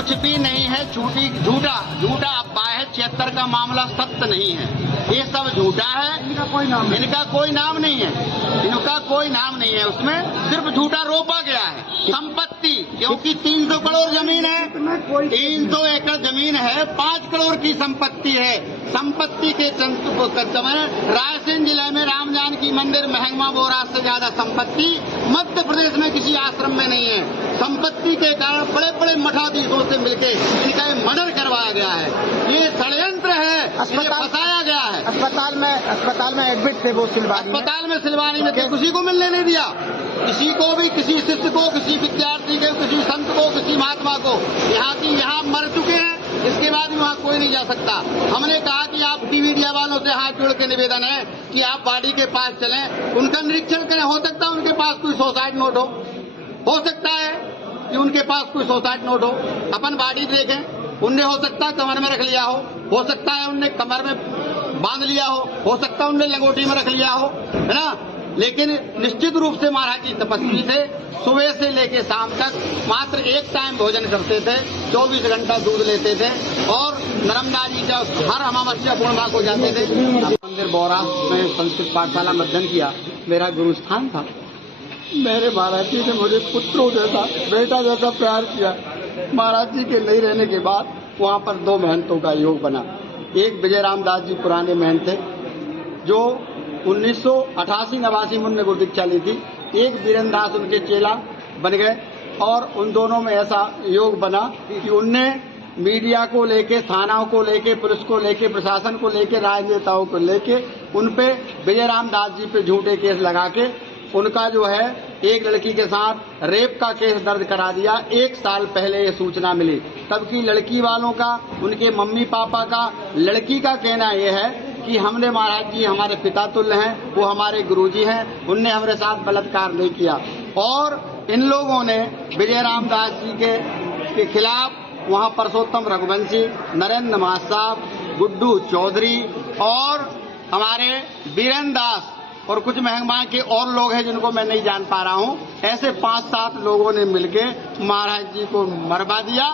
कुछ भी नहीं है, झूठा अफवाह है। 76 का मामला सत्य नहीं है, ये सब झूठा है। इनका कोई नाम नहीं है उसमें, सिर्फ झूठा रोपा गया है। संपत्ति, क्योंकि 300 करोड़ जमीन है, 300 एकड़ जमीन है, 5 करोड़ की संपत्ति है। संपत्ति के रायसेन जिले में राम जानकी मंदिर, महंगमा बोरा से ज्यादा संपत्ति मध्य प्रदेश में किसी आश्रम में नहीं है। संपत्ति के कारण बड़े बड़े मठाधीशों से मिलकर इनका मर्डर करवाया गया है। ये षड्यंत्र है, फंसाया गया है। अस्पताल में एडमिट थे वो सिलवानी में थे, किसी को मिलने नहीं दिया, किसी को भी, किसी शिष्य को, किसी विद्यार्थी को, किसी संत को, किसी महात्मा को। यहाँ मर चुके हैं, इसके बाद भी वहाँ कोई नहीं जा सकता। हमने कहा कि आप मीडिया वालों से हाथ जोड़ के निवेदन है कि आप बॉडी के पास चलें, उनका निरीक्षण करें। हो सकता है उनके पास कोई सुसाइड नोट हो सकता है कि उनके पास कोई सुसाइड नोट हो। अपन बॉडी देखें, उनने हो सकता है कमर में रख लिया हो सकता है उनने कमर में बांध लिया हो सकता है उनने लंगोटी में रख लिया हो, है ना। लेकिन निश्चित रूप से महाराज जी तपस्वी थे। सुबह से लेके शाम तक मात्र एक टाइम भोजन करते थे, 24 घंटा दूध लेते थे और नर्मदा जी का हर अमावस्या पूर्णिमा को जाते थे। मंदिर बोरा में संस्कृत पाठशाला में अध्ययन किया, मेरा गुरु स्थान था। मेरे महाराज जी ने मुझे पुत्रों जैसा, बेटा जैसा प्यार किया। महाराज जी के नहीं रहने के बाद वहाँ पर 2 महंतों का योग बना। एक विजय रामदास जी पुराने महंत थे जो 1988-89 में उनने गुरु दीक्षा ली थी। एक वीरेंद्र दास उनके चेला बन गए और उन दोनों में ऐसा योग बना कि उनने मीडिया को लेके, थानाओं को लेके, पुलिस को लेके, प्रशासन को लेके, राजनेताओं को लेके उन पे विजय रामदास जी पे झूठे केस लगा के उनका जो है एक लड़की के साथ रेप का केस दर्ज करा दिया। 1 साल पहले ये सूचना मिली, तब की लड़की वालों का, उनके मम्मी पापा का, लड़की का कहना यह है कि हमने, महाराज जी हमारे पिता तुल्य हैं, वो हमारे गुरुजी हैं, उनने हमारे साथ बलात्कार नहीं किया। और इन लोगों ने विजय रामदास जी के खिलाफ वहाँ परसोत्तम रघुवंशी, नरेंद्र महासाब, गुड्डू चौधरी और हमारे वीरेंद्र दास और कुछ महंगमा के और लोग हैं जिनको मैं नहीं जान पा रहा हूँ, ऐसे 5-7 लोगों ने मिलके महाराज जी को मरवा दिया।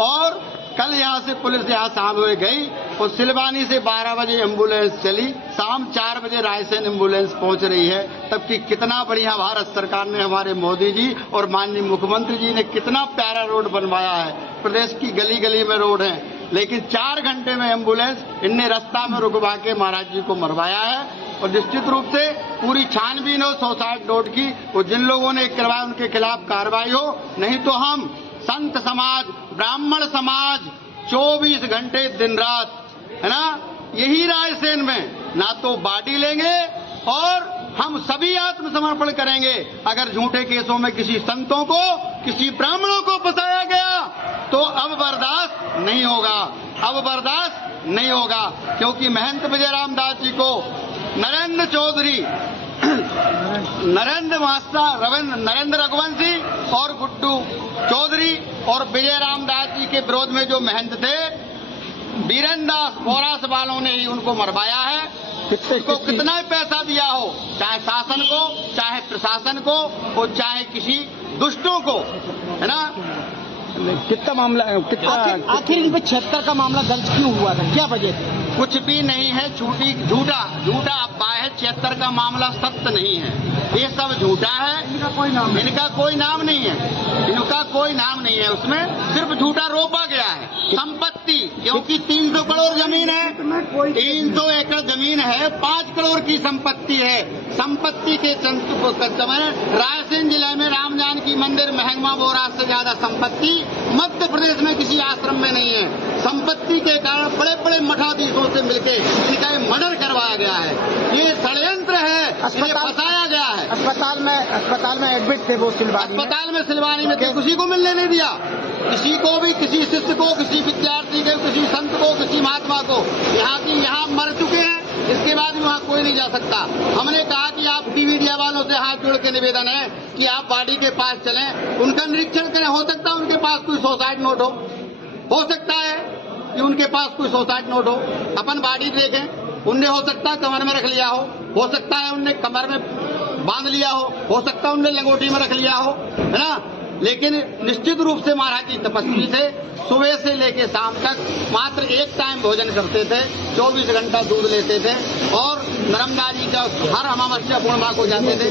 और कल यहाँ से पुलिस यहाँ शाम हुए गई और सिलवानी से 12 बजे एम्बुलेंस चली, शाम 4 बजे रायसेन एम्बुलेंस पहुंच रही है। तब कि कितना बढ़िया भारत सरकार ने, हमारे मोदी जी और माननीय मुख्यमंत्री जी ने कितना प्यारा रोड बनवाया है। प्रदेश की गली गली में रोड है, लेकिन 4 घंटे में एम्बुलेंस इनने रास्ता में रुकवा के महाराज जी को मरवाया है। और निश्चित रूप से पूरी छानबीन हो सुसाइड नोट की, और जिन लोगों ने करवाया उनके खिलाफ कार्रवाई हो, नहीं तो हम संत समाज, ब्राह्मण समाज 24 घंटे दिन रात, है ना, यही रायसेन में ना तो बाडी लेंगे और हम सभी आत्मसमर्पण करेंगे। अगर झूठे केसों में किसी संतों को, किसी ब्राह्मणों को फंसाया गया तो अब बर्दाश्त नहीं होगा, अब बर्दाश्त नहीं होगा। क्योंकि महंत विजय रामदास जी को नरेंद्र चौधरी, नरेंद्र रघुवंशी और गुड्डू चौधरी और विजय रामदास जी के विरोध में जो महंत थे, वीरेंद्र दास बोरास वालों ने ही उनको मरवाया है। उनको कितना ही पैसा दिया हो, चाहे शासन को, चाहे प्रशासन को और चाहे किसी दुष्टों को, है ना। कितना मामला, आखिर इन पे 76 का मामला दर्ज क्यों हुआ था, क्या वजह थी? कुछ भी नहीं है, झूठा अफवाह है। 76 का मामला सत्य नहीं है, ये सब झूठा है। इनका कोई नाम नहीं है उसमें, सिर्फ झूठा रोपा गया है। संपत्ति, क्योंकि 300 करोड़ जमीन है, 300 एकड़ जमीन है, 5 करोड़ की संपत्ति है। संपत्ति के रायसेन जिले में राम जानकी मंदिर, महंगमा बोरा से ज्यादा संपत्ति मध्य प्रदेश में किसी आश्रम में नहीं है। संपत्ति के कारण बड़े बड़े मठाधीशों से मिलकर इनका मर्डर करवाया गया है। ये षड्यंत्र है, ये फंसाया गया है। अस्पताल में एडमिट थे वो सिलवानी में थे, किसी को मिलने नहीं दिया, किसी को भी, किसी शिष्य को, किसी विद्यार्थी को, किसी संत को, किसी महात्मा को। यहाँ मर चुके हैं, इसके बाद भी वहाँ कोई नहीं जा सकता। हमने कहा कि आप मीडिया वालों से हाथ जोड़ के निवेदन है कि आप बॉडी के पास चलें, उनका निरीक्षण करें। हो सकता है उनके पास कोई सुसाइड नोट हो सकता है कि उनके पास कोई सुसाइड नोट हो। अपन बॉडी देखें, उनने हो सकता है कमर में रख लिया हो सकता है उनने कमर में बांध लिया हो सकता है उनने लंगोटी में रख लिया हो, है ना। लेकिन निश्चित रूप से महाराज जी तपस्वी थे। सुबह से लेकर शाम तक मात्र एक टाइम भोजन करते थे, 24 घंटा दूध लेते थे और नर्मदा जी का हर अमावस्या पूर्णिमा को जाते थे।